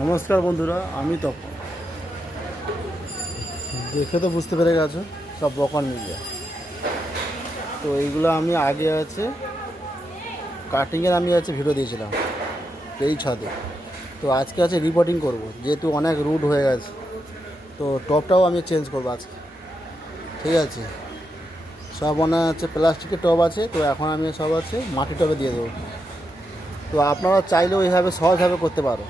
নমস্কার বন্ধুরা, আমি তপন। দেখে তো বুঝতে পেরে গেছো, সব বকন মিডিয়া। তো এইগুলো আমি আগে আছে কাটিংয়ের আমি আছে ভিডিও দিয়েছিলাম, এই ছাদে। তো আজকে আছে রিপোর্টিং করব, যেহেতু অনেক রুট হয়ে গেছে। তো টপটাও আমি চেঞ্জ করব আজকে। ঠিক আছে? সব মনে হচ্ছে প্লাস্টিকের টব আছে, তো এখন আমি সব আছে মাটি টবে দিয়ে দেবো। তো আপনারা চাইলেও এইভাবে সহজভাবে করতে পারো।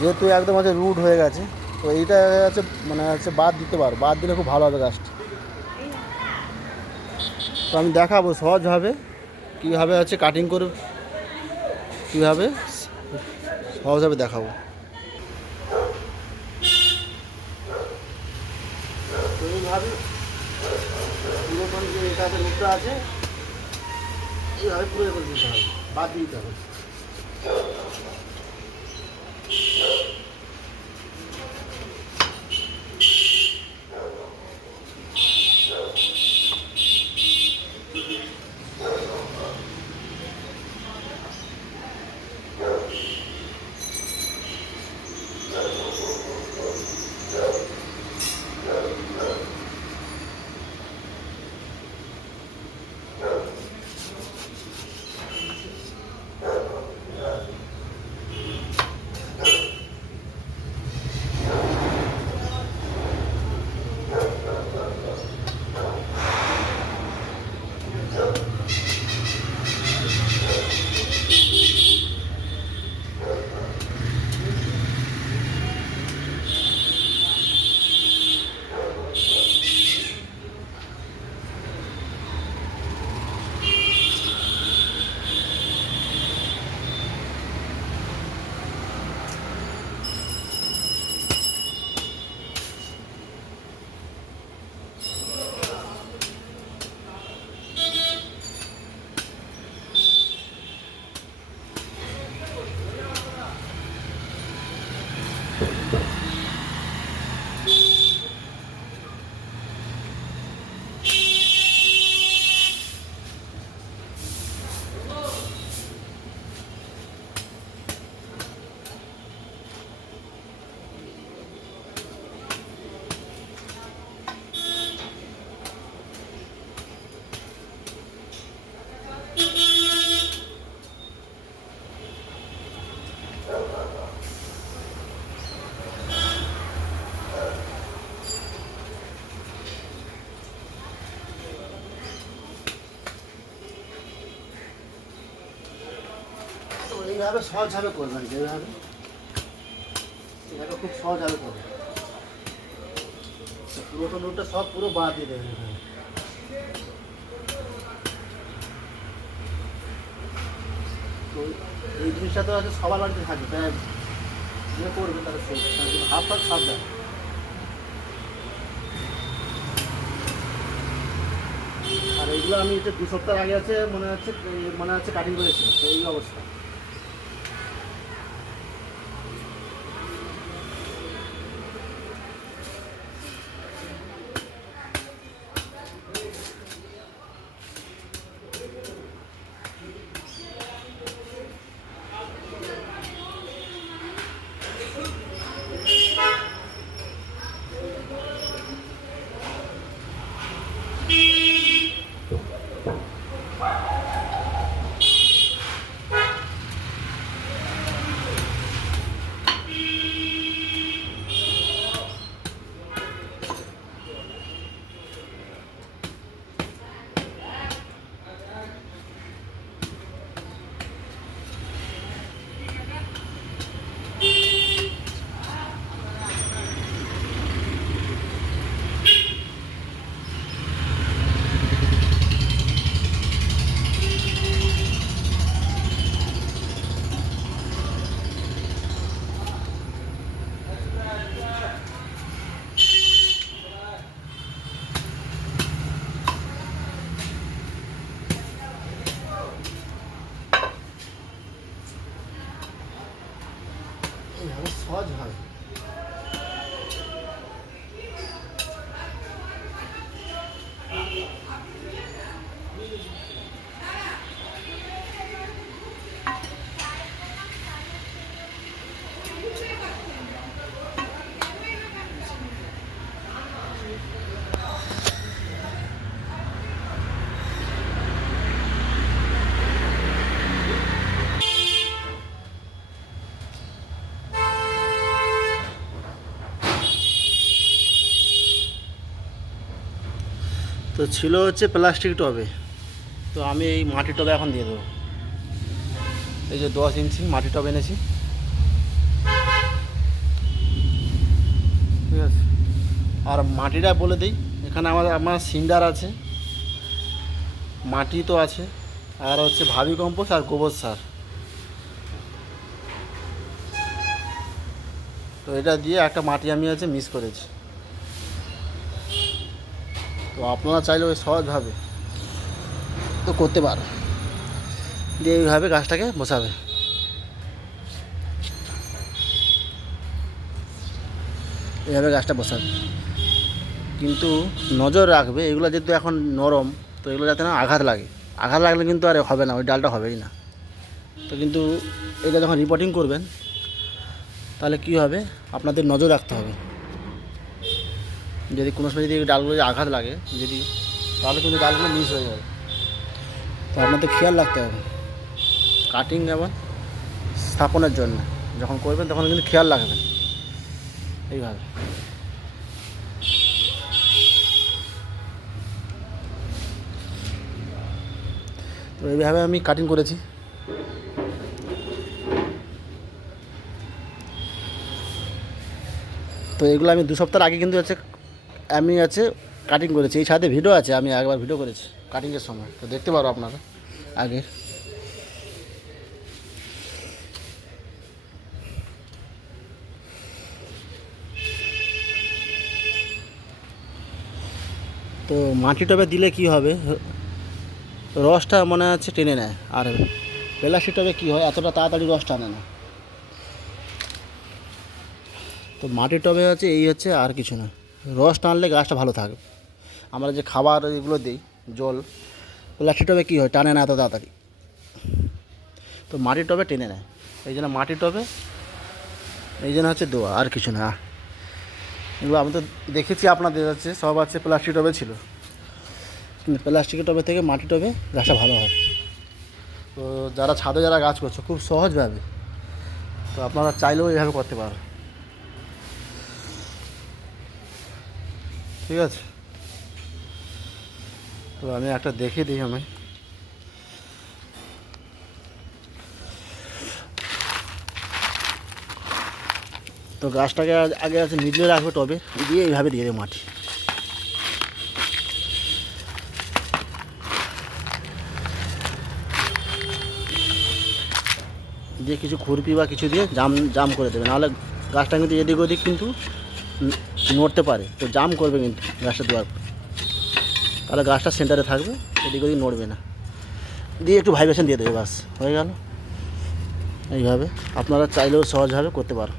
যেহেতু একদম হচ্ছে রুট হয়ে গেছে, তো এইটা হচ্ছে মানে হচ্ছে বাদ দিতে পারো, বাদ দিলে খুব ভালো হবে গাছটা। তো আমি দেখাবো সহজভাবে কীভাবে হচ্ছে কাটিং করে কীভাবে সহজভাবে দেখাবো। আছে আছে বাদ দিতে হবে। এইভাবে সহজভাবে করবেন যেভাবে এইভাবে খুব সহজভাবে করবেন তো পুরোটা নোটটা সব পুরো বাদ দিয়ে দেবেন তো এই জিনিসটা তো আছে সবার বাড়িতে থাকে, তাই যে করবে তারা সেই হাফ হাফ সাবধান আর এইগুলো আমি এটা দু সপ্তাহ আগে আছে, মনে হচ্ছে মনে হচ্ছে কাটিং করেছিল তো এই অবস্থা। সহজ হয়। তো ছিল হচ্ছে প্লাস্টিক টবে। তো আমি এই মাটির টবে এখন দিয়ে দেবো। এই যে দশ ইঞ্চি মাটির টব এনেছি। ঠিক আছে। আর মাটিটা বলে দিই, এখানে আমার আমার সিন্ডার আছে। মাটি তো আছে। আর হচ্ছে ভাবি কম্পোস্ট আর গোবর সার। তো এটা দিয়ে একটা মাটি আমি আছে মিস করেছি। তো আপনারা চাইলে ওই সহজভাবে তো করতে পারো। দিয়ে এইভাবে গাছটাকে বসাবে। এইভাবে গাছটা বসাবে। কিন্তু নজর রাখবে, এগুলো যেহেতু এখন নরম, তো এগুলো যাতে না আঘাত লাগে। আঘাত লাগলে কিন্তু আর হবে না, ওই ডালটা হবেই না। তো কিন্তু এটা যখন রিপোর্টিং করবেন, তাহলে কী হবে? আপনাদের নজর রাখতে হবে। যদি কোনো সময় যদি ডালগুলো যদি আঘাত লাগে যদি তাহলে কিন্তু ডালগুলো মিস হয়ে যাবে। তো আপনাদের খেয়াল রাখতে হবে। কাটিং এবং স্থাপনের জন্য। যখন করবেন তখন কিন্তু খেয়াল রাখবেন। এইভাবে। তো এইভাবে আমি কাটিং করেছি। তো এগুলো আমি দু সপ্তাহ আগে কিন্তু আছে আমি আছে কাটিং করেছি। এই ছাদে ভিডিও আছে, আমি একবার ভিডিও করেছি কাটিংয়ের সময়। তো দেখতে পারো আপনারা, আগে। তো মাটি টবে দিলে কি হবে? রসটা মনে হচ্ছে টেনে নেয়, আর প্লাস্টিক টবে কী হয়? এতটা তাড়াতাড়ি রস টানে না। তো মাটির টবে হচ্ছে, এই হচ্ছে, আর কিছু না। রস টানলে গাছটা ভালো থাকবে আমরা যে খাবার এগুলো দিই, জল প্লাস্টিক টবে কী হয়? টানে না এত তাড়াতাড়ি। তো মাটির টবে টেনে নেয়। এই জন্য মাটির টবে, এই জন্য হচ্ছে দোয়া, আর কিছু না। এগুলো আমি তো দেখেছি আপনাদের হচ্ছে সব আছে প্লাস্টিক টবে ছিল। প্লাস্টিকের টবে থেকে মাটির টবে গাছটা ভালো হয়। তো যারা ছাদে যারা গাছ করছ, খুব সহজভাবে। তো আপনারা চাইলেও এইভাবে করতে পারো ঠিক আছে? তো আমি একটা দেখে দিই আমি। তো গাছটাকে আগে- আছে মিডলে রাখবে টবে, দিয়ে এইভাবে দিয়ে দেবে মাটি। দিয়ে কিছু খুরপি বা কিছু দিয়ে জাম জাম করে দেবে। নাহলে গাছটা কিন্তু এদিক ওদিক কিন্তু নড়তে পারে, তো জাম করবে কিন্তু গাছটা দেওয়ার পর। তাহলে গাছটা সেন্টারে থাকবে, এদিক ওদিক নড়বে না। দিয়ে একটু ভাইব্রেশন দিয়ে দেবে বাস হয়ে গেল। এইভাবে। আপনারা চাইলেও সহজভাবে করতে পারো।